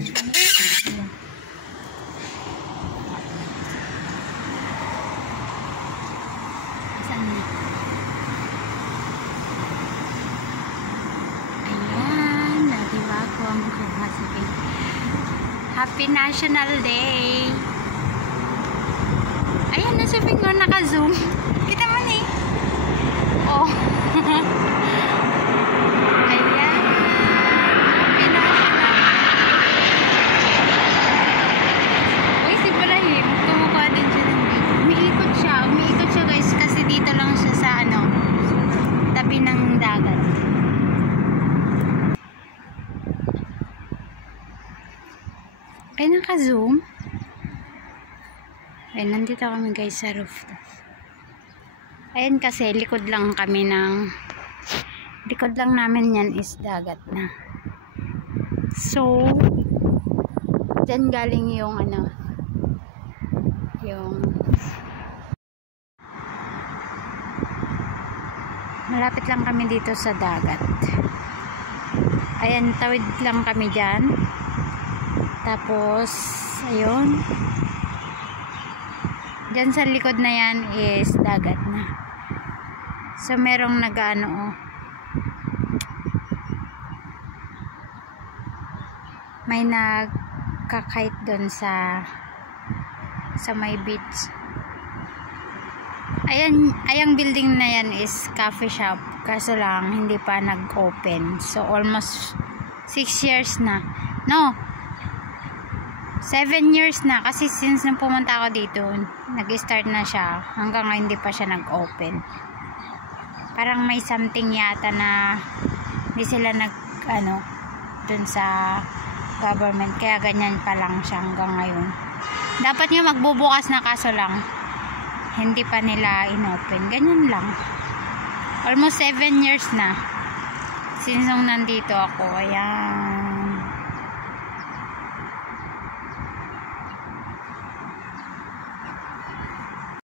Saan na? Ayan, nadiba ko ang kumasikin. Happy National Day! Ayan, nasa finger naka-zoom. Kita mo ni. Oh. Ayan. Happy National Day. Uy, si Ibrahim. Kumukha din siya ng video. Umiikot siya guys. Kasi dito lang siya sa tabi ng dagat. Ay, naka-zoom. Ay, nandito kami guys sa rooftop. Ayan kasi likod lang namin yan is dagat na. So, dyan galing yung malapit lang kami dito sa dagat. Ayan, tawid lang kami dyan. Tapos, ayun. Diyan sa likod na yan is dagat na. So merong may nagkakite doon sa may beach. Ayang building na yan is coffee shop. Kaso lang hindi pa nag-open. So almost 6 years na. No. 7 years na kasi since nung pumunta ako dito nag-start na siya hanggang ngayon hindi pa siya nag-open. Parang may something yata na hindi sila dun sa government kaya ganyan pa lang siya hanggang ngayon. Dapat nga magbubukas na kaso lang hindi pa nila in-open. Ganyan lang. Almost 7 years na since nung nandito ako. Ayan.